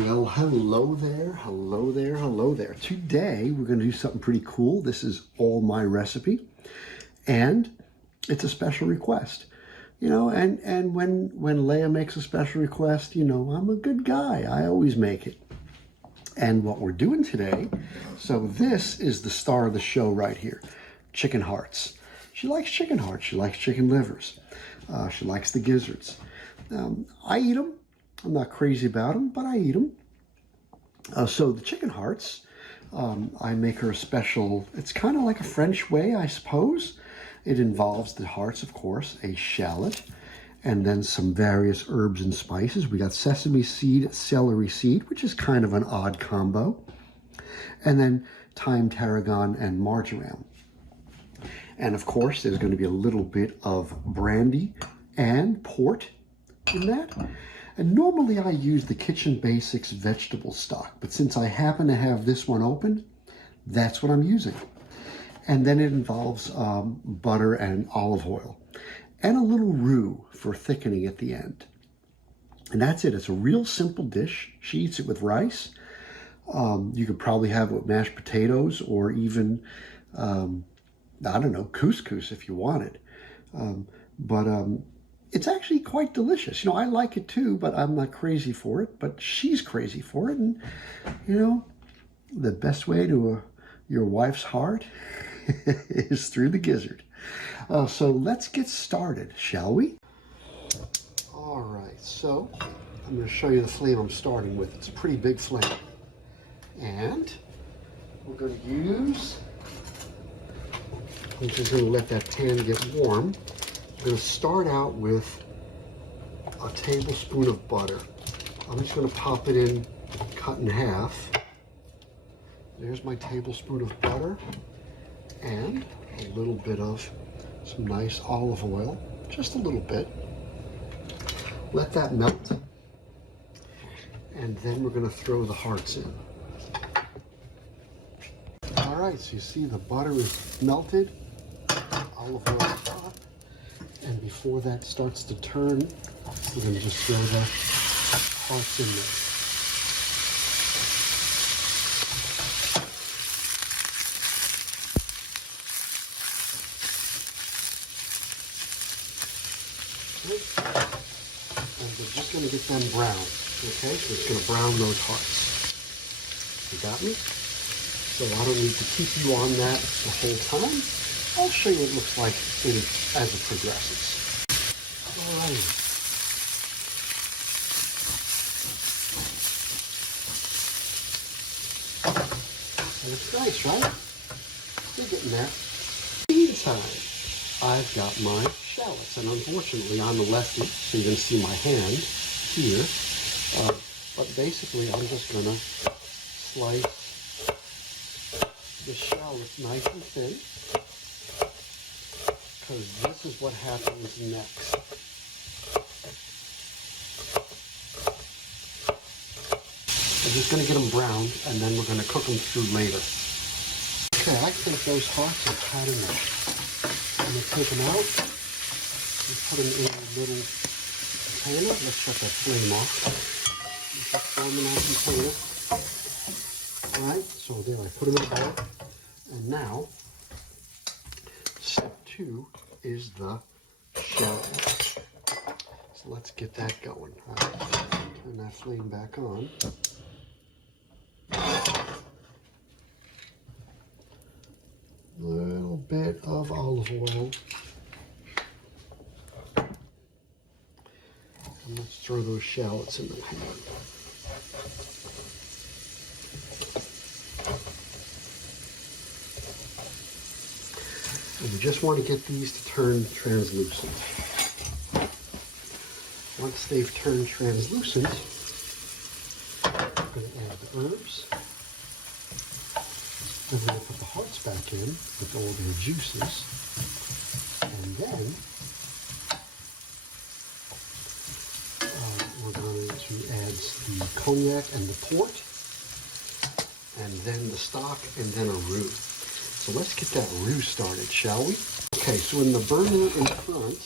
Well, hello there, hello there, hello there. Today we're going to do something pretty cool. This is all my recipe, and it's a special request. And when Leia makes a special request, I'm a good guy. I always make it. And what we're doing today, so this is the star of the show right here, chicken hearts. She likes chicken hearts. She likes chicken livers. She likes the gizzards. I eat them. I'm not crazy about them, but I eat them. So the chicken hearts, I make her a special, it's kind of like a French way, I suppose. It involves the hearts, of course, a shallot, and then some various herbs and spices. We got sesame seed, celery seed, which is kind of an odd combo, and then thyme, tarragon, and marjoram. And of course, there's going to be a little bit of brandy and port in that. And normally I use the Kitchen Basics vegetable stock, but since I happen to have this one open, that's what I'm using. And then it involves butter and olive oil and a little roux for thickening at the end. And that's it. It's a real simple dish. She eats it with rice. You could probably have it with mashed potatoes or even, I don't know, couscous if you wanted. It's actually quite delicious. I like it too, but I'm not crazy for it. But she's crazy for it. And, the best way to your wife's heart is through the gizzard. So let's get started, shall we? All right, so I'm going to show you the flame I'm starting with. It's a pretty big flame. And we're going to use, I'm just going to let that pan get warm. I'm going to start out with a tablespoon of butter. I'm just going to pop it in, cut in half. There's my tablespoon of butter and a little bit of some nice olive oil, just a little bit. Let that melt. And then we're going to throw the hearts in. All right, so you see the butter is melted, olive oil is hot. And before that starts to turn, we're going to just throw the hearts in there. Okay. And we're just going to get them brown. Okay, so it's going to brown those hearts. You got me? So I don't need to keep you on that the whole time. I'll show you what it looks like as it progresses. All right. And it's nice, right? Still getting there. Meantime, I've got my shallots, and unfortunately I'm a lefty, so you're going to see my hand here. But basically, I'm just going to slice the shallots nice and thin. Because this is what happens next. We're just going to get them browned, and then we're going to cook them through later. Okay, I think those hearts are hot enough. I'm going to take them out and put them in a little container. Let's shut that flame off. Just throw them in our container. All right, so there, I put them in a bowl. And now, step 2 is the shallot. So let's get that going. All right, turn that flame back on. A little bit of olive oil. And let's throw those shallots in the pan. And we just want to get these to turn translucent. Once they've turned translucent, I'm going to add the herbs. Then we're going to put the hearts back in with all their juices. And then we're going to add the cognac and the port. And then the stock, and then a roux. So let's get that roux started, shall we? Okay, so in the burner in front,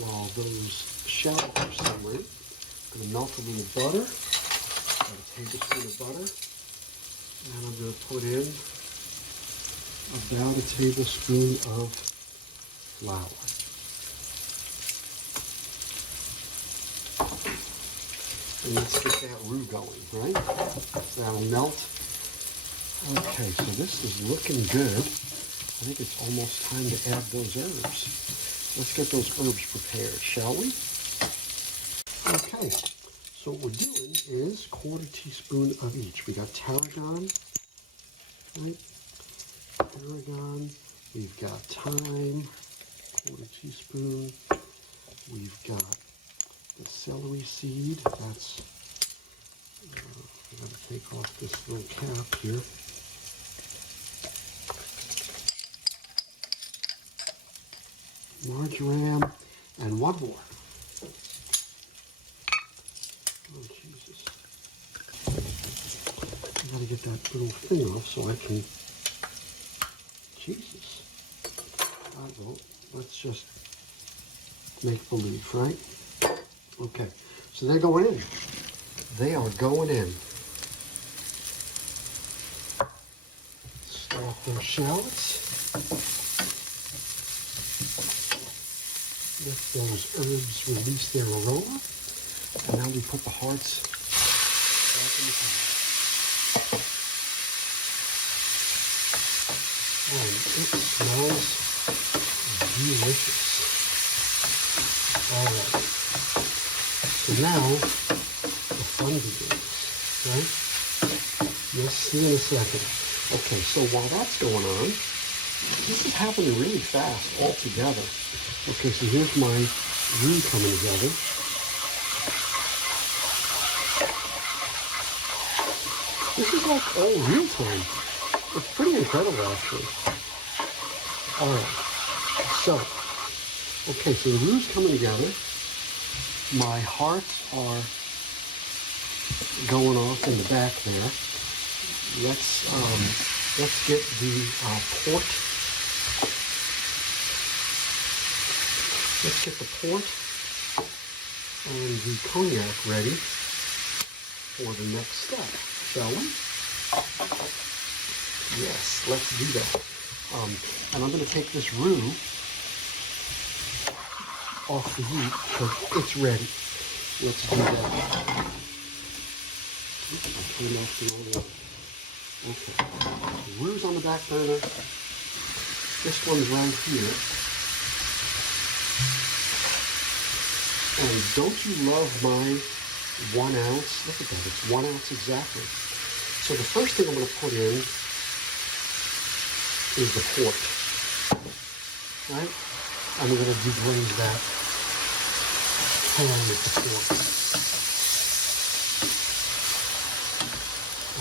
while those shallots are simmering, I'm going to melt a little butter, about a tablespoon of butter, and I'm going to put in about a tablespoon of flour. And let's get that roux going, right? That'll melt. Okay, so this is looking good. I think it's almost time to add those herbs. Let's get those herbs prepared, shall we? Okay, so what we're doing is 1/4 teaspoon of each. We got tarragon, right? Tarragon. We've got thyme, 1/4 teaspoon. We've got the celery seed. That's, I'm going to take off this little cap here. Marjoram, and one more. Oh, Jesus. I gotta get that little thing off so I can, Jesus. Well, let's just make believe, right? Okay, so they're going in. They are going in. Stir up those shallots. Let those herbs release their aroma. And now we put the hearts back in the pan. And it smells delicious. All right. So now the fun begins, right? You'll see in a second. Okay, so while that's going on, this is happening really fast all together. Okay, so here's my roux coming together. This is like all real time. It's pretty incredible, actually. All right, so, okay, so the roux coming together. My hearts are going off in the back there. Let's get the port. Let's get the port and the cognac ready for the next step, shall we? Yes, let's do that. And I'm going to take this roux off the heat because it's ready. Let's do that. Oops, I turned off the oil. Okay. Roux on the back burner. This one's right here. And don't you love my 1 ounce? Look at that, it's 1 ounce exactly. So the first thing I'm going to put in is the port, right? And we're going to deglaze that pan with the port,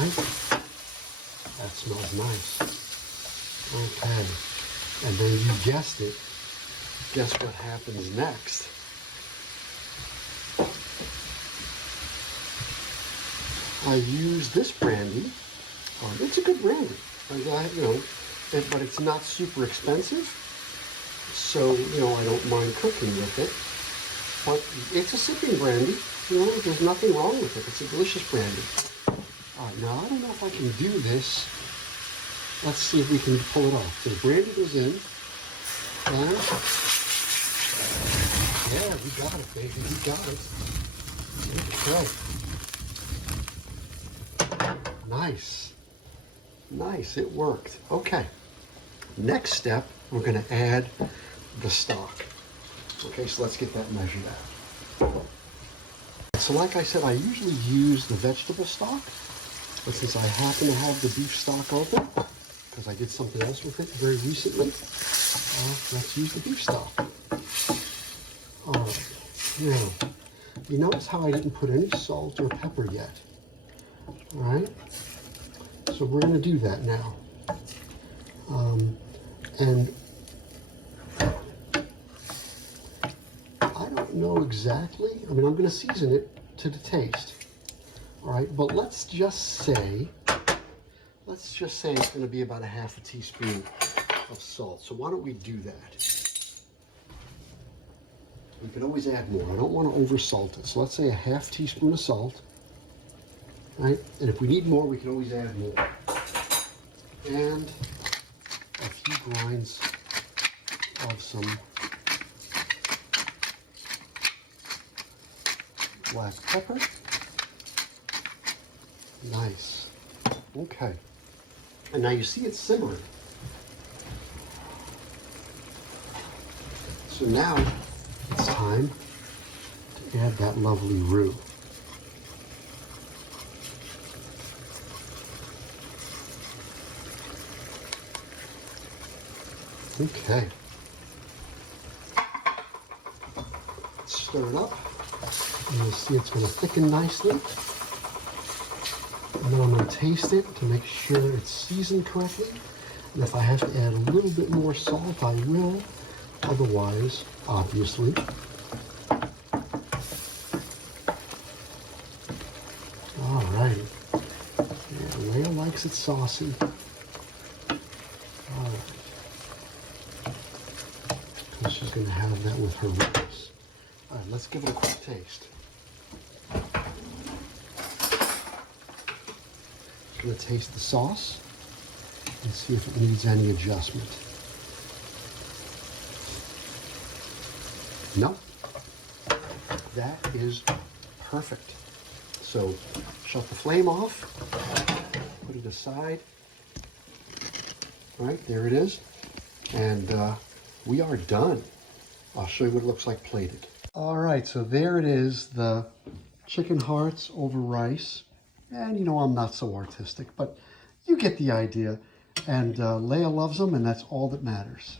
right? That smells nice. Okay, and then you guessed it. Guess what happens next? I use this brandy. It's a good brandy, but it's not super expensive. So, I don't mind cooking with it. But it's a sipping brandy. There's nothing wrong with it. It's a delicious brandy. All right, now I don't know if I can do this. Let's see if we can pull it off. So the brandy goes in. And, yeah, we got it, baby. We got it. Okay. Nice. Nice, it worked. Okay. Next step, we're going to add the stock. Okay, so let's get that measured out. So like I said, I usually use the vegetable stock, but since I happen to have the beef stock open, because I did something else with it very recently, let's use the beef stock. All right. Now, you notice how I didn't put any salt or pepper yet. All right, so we're going to do that now. And I don't know exactly, I'm going to season it to the taste. All right, but let's just say it's going to be about 1/2 teaspoon of salt. So why don't we do that? We can always add more. I don't want to over salt it. So let's say a half teaspoon of salt. Right? And if we need more, we can always add more. And a few grinds of some black pepper. Nice. Okay. And now you see it simmering. So now it's time to add that lovely roux. Okay. Stir it up. And you'll see it's going to thicken nicely. And then I'm going to taste it to make sure it's seasoned correctly. And if I have to add a little bit more salt, I will. Otherwise, obviously. All right. Yeah, Leia likes it saucy. All right. Because she's going to have that with her rice. All right, let's give it a quick taste. I'm going to taste the sauce and see if it needs any adjustment. No, that is perfect. So shut the flame off, put it aside. All right, there it is. And we are done. I'll show you what it looks like plated. All right, so there it is, the chicken hearts over rice. And you know, I'm not so artistic, but you get the idea. And Leia loves them, and that's all that matters.